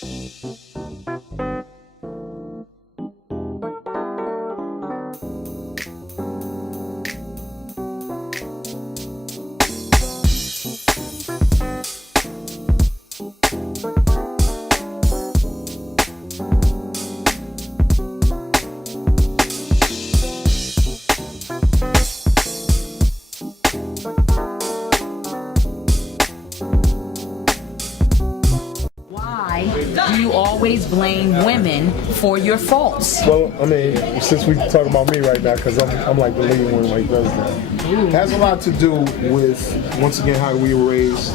Do you always blame women for your faults? Well, I mean, since we talk about me right now, because I'm like the leading one like does that. It has a lot to do with, once again, how we were raised.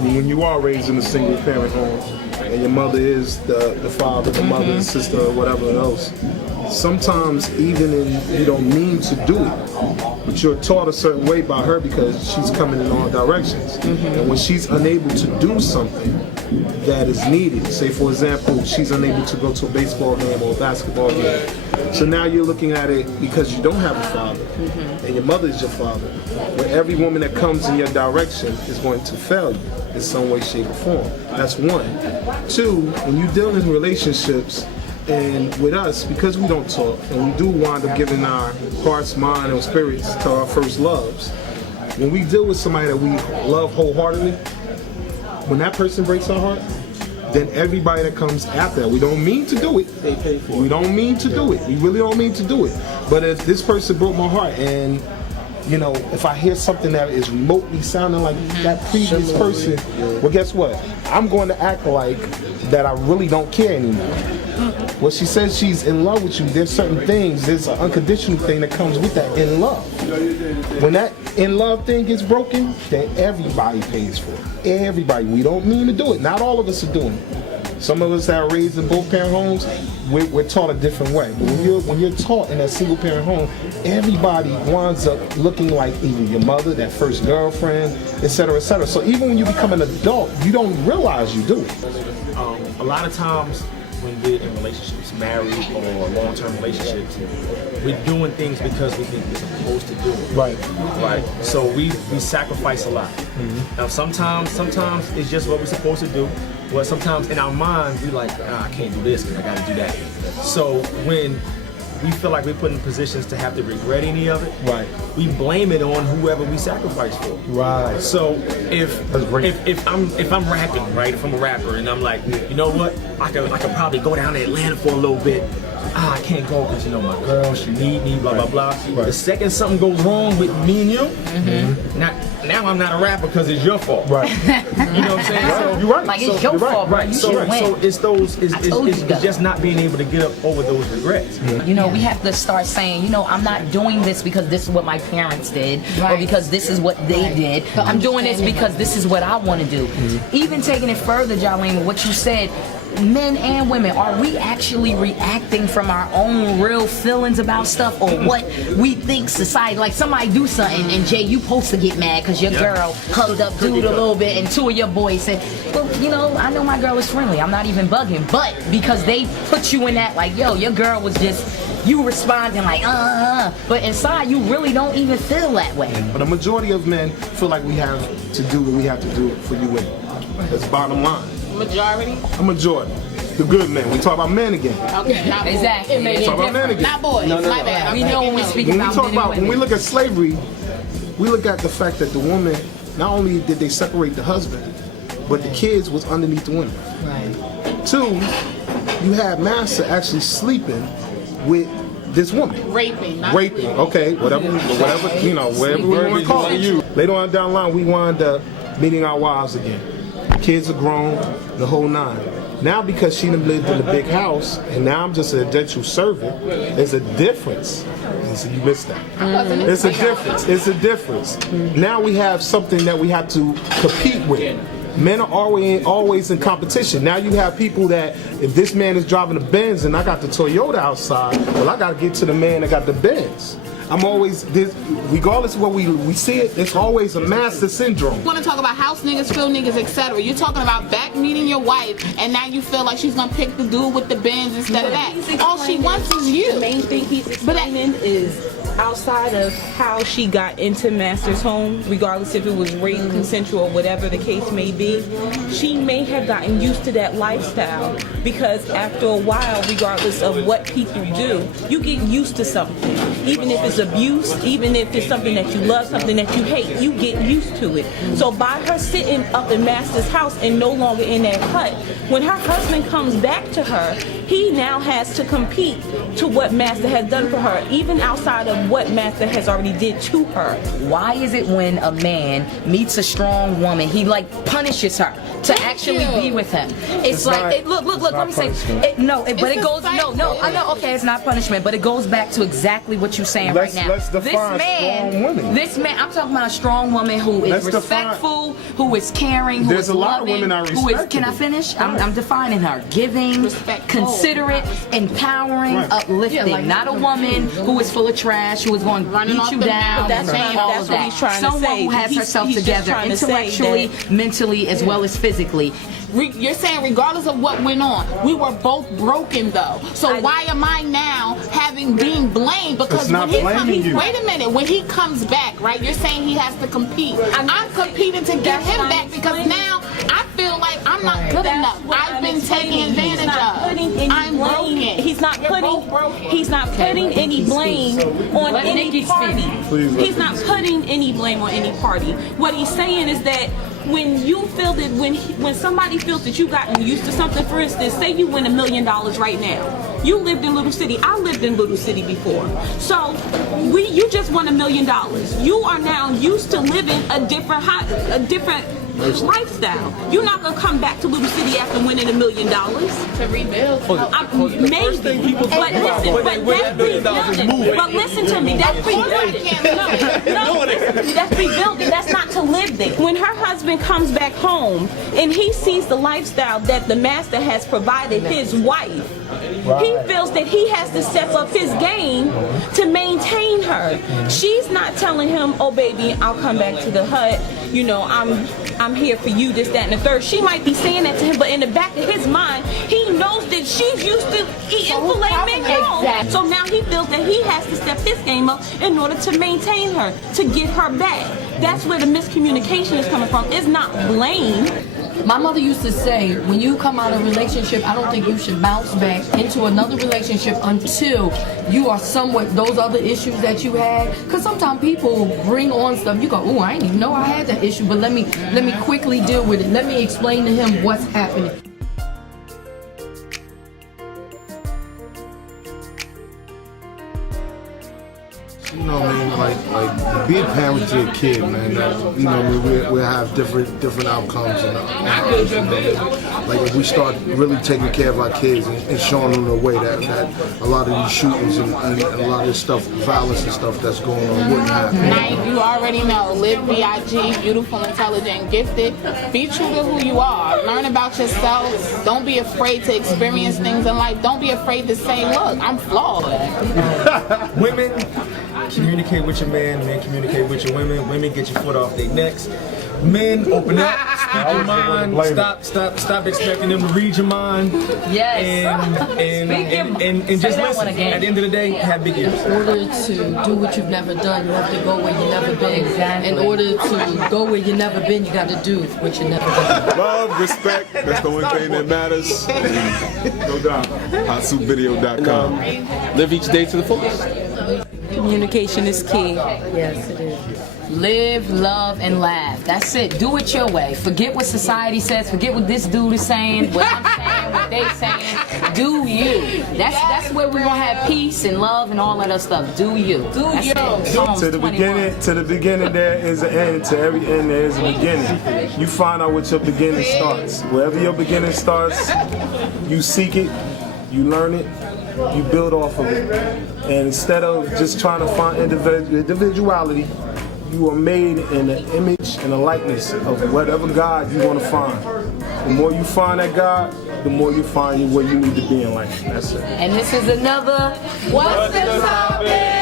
When you are raised in a single parent home, and your mother is the father, the mother, the sister, or whatever else, sometimes even you don't mean to do it, but you're taught a certain way by her because she's coming in all directions. And when she's unable to do something that is needed, say for example, she's unable to go to a baseball game or a basketball game, so now you're looking at it because you don't have a father, and your mother is your father, where every woman that comes in your direction is going to fail you in some way, shape, or form. That's one. Two, when you deal in relationships, and with us, because we don't talk, and we do wind up giving our hearts, mind, and spirits to our first loves, when we deal with somebody that we love wholeheartedly, when that person breaks our heart, then everybody that comes after that, we don't mean to do it. They pay for it. We don't mean to do it. We really don't mean to do it. But if this person broke my heart, and you know, if I hear something that is remotely sounding like that previous person, well, guess what? I'm going to act like that I really don't care anymore. Well, she says she's in love with you. There's certain things, there's an unconditional thing that comes with that in love. When that in love thing gets broken, then everybody pays for it. Everybody. We don't mean to do it. Not all of us are doing it. Some of us that are raised in both parent homes, we're taught a different way. But when you're taught in a single parent home, everybody winds up looking like either your mother, that first girlfriend, etc., etc. So even when you become an adult, you don't realize you do it. A lot of times when we're in relationships, married or long-term relationships, we're doing things because we think we're supposed to do it. Right. So we sacrifice a lot. Now sometimes it's just what we're supposed to do. Well, sometimes in our minds we like, I can't do this because I got to do that. So when we feel like we're put in positions to have to regret any of it, we blame it on whoever we sacrifice for. So if I'm rapping, right? If I'm a rapper and I'm like, you know what? I could probably go down to Atlanta for a little bit. I can't go because you know my girl, she need me, blah blah blah. The second something goes wrong with me and you, now I'm not a rapper because it's your fault. You know what I'm saying? So, you're right. Like it's your fault, right? So it's just not being able to get up over those regrets. You know, we have to start saying, you know, I'm not doing this because this is what my parents did, or because this is what they did. I'm doing this because this is what I want to do. Even taking it further, Jolene, what you said, men and women, are we actually reacting from our own real feelings about stuff, or what we think society, like somebody do something and Jay, you supposed to get mad because your girl hugged up dude a little bit and two of your boys said, well, you know, I know my girl is friendly, I'm not even bugging, but because they put you in that like, yo, your girl was just, you responding like, but inside you really don't even feel that way. But a majority of men feel like we have to do what we have to do for you women. That's bottom line. Majority? A majority. The good men. We talk about men again. Okay, not exactly. We talk about men again. Not boys. No. My bad. We know when we speak about men and women. When we look at slavery, we look at the fact that the woman, not only did they separate the husband, but the kids was underneath the women. Two, you had master actually sleeping with this woman. Raping. Okay, whatever, you know, whatever we want to call it. Later on down the line, we wind up meeting our wives again. Kids are grown, the whole nine. Now because she done lived in a big house, and now I'm just an indentured servant, there's a difference. So you missed that. It's a difference. It's a difference. Now we have something that we have to compete with. Men are always in competition. Now you have people that, if this man is driving a Benz and I got the Toyota outside, well, I got to get to the man that got the Benz. I'm always, regardless of what we see it, it's always a master syndrome. You want to talk about house niggas, field niggas, etc. You're talking about back meeting your wife, and now you feel like she's going to pick the dude with the Benz instead of that. All she wants is you. The main thing he's explaining is outside of how she got into Master's home, regardless if it was rape, consensual, or whatever the case may be, she may have gotten used to that lifestyle, because after a while, regardless of what people do, you get used to something. Even if it's abuse, even if it's something that you love, something that you hate, you get used to it. So by her sitting up in Master's house and no longer in that hut, when her husband comes back to her, he now has to compete to what Master has done for her, even outside of what Master has already did to her. Why is it when a man meets a strong woman, he like punishes her to actually be with him? It's like, not, look, let me say, but it goes, I know, okay, it's not punishment, but it goes back to exactly what you're saying right now. Let's define strong women. This man, I'm talking about a strong woman who is respectful, who is caring, who is loving. There's a lot of women I respect. Who is, can I finish? I'm defining her. Giving, considerate, empowering, uplifting. Not a woman who is full of trash, who is going to beat you down. That's what he's trying to say. Someone who has herself together intellectually, mentally, as well as physically. You're saying regardless of what went on, we were both broken though. So why am I now being blamed? Because when he comes, wait a minute, when he comes back, right? You're saying he has to compete. I'm competing to get him back because now I feel like I'm not good enough. I've been taken advantage of. I'm broken. He's not putting any blame on any party. He's not putting any blame on any party. What he's saying is that when you feel that when somebody feels that you've gotten used to something, for instance, say you win $1 million right now. You lived in Little City. I lived in Little City before. So you just won $1 million. You are now used to living a different lifestyle. You're not gonna come back to Little City after winning $1 million to rebuild. Maybe, but listen to me. That's rebuilding. No, that's rebuilding. That's not to live there. When her husband comes back home and he sees the lifestyle that the Master has provided his wife, he feels that he has to step up his game to maintain her. She's not telling him, "Oh, baby, I'll come back to the hut. You know, I'm here for you, this, that, and the third." She might be saying that to him, but in the back of his mind, he knows that she's used to eating filet mignon. So now he feels that he has to step his game up in order to maintain her, to get her back. That's where the miscommunication is coming from. It's not blame. My mother used to say, when you come out of a relationship, I don't think you should bounce back into another relationship until you are somewhat those other issues that you had. Because sometimes people bring on stuff. You go, "Oh, I didn't even know I had that issue, but let me quickly deal with it. Let me explain to him what's happening." You know what I mean? Like be a parent to a kid, man. You know, we have different outcomes and outcomes, you know? Like if we start really taking care of our kids and showing them the way that a lot of these shootings and a lot of this stuff, violence and stuff that's going on wouldn't happen. Nite, you already know. Live B.I.G. Beautiful, intelligent, gifted. Be true to who you are. Learn about yourself. Don't be afraid to experience things in life. Don't be afraid to say, "Look, I'm flawed." Women, communicate with your man. Men, communicate with your women. Women, get your foot off their necks. Men, open up, speak your mind. Stop expecting them to read your mind. Yes. And just listen. At the end of the day, have big ears. In order to do what you've never done, you have to go where you've never been. Exactly. In order to go where you've never been, you got to do what you've never done. Love, respect, that's the only thing that matters. No doubt. HotSuitVideo.com. Live each day to the fullest. Communication is key. Yes, it is. Live, love, and laugh. That's it. Do it your way. Forget what society says. Forget what this dude is saying, what I'm saying, what they saying. Do you. That's where we're gonna have peace and love and all that other stuff. Do you. That's it. To the beginning there is an end. To every end there is a beginning. You find out what your beginning starts. Wherever your beginning starts, you seek it, you learn it, you build off of it. And instead of just trying to find individuality, you are made in the image and the likeness of whatever God you want to find. The more you find that God, the more you find where you need to be in life. That's it. And this is another What's the Topic?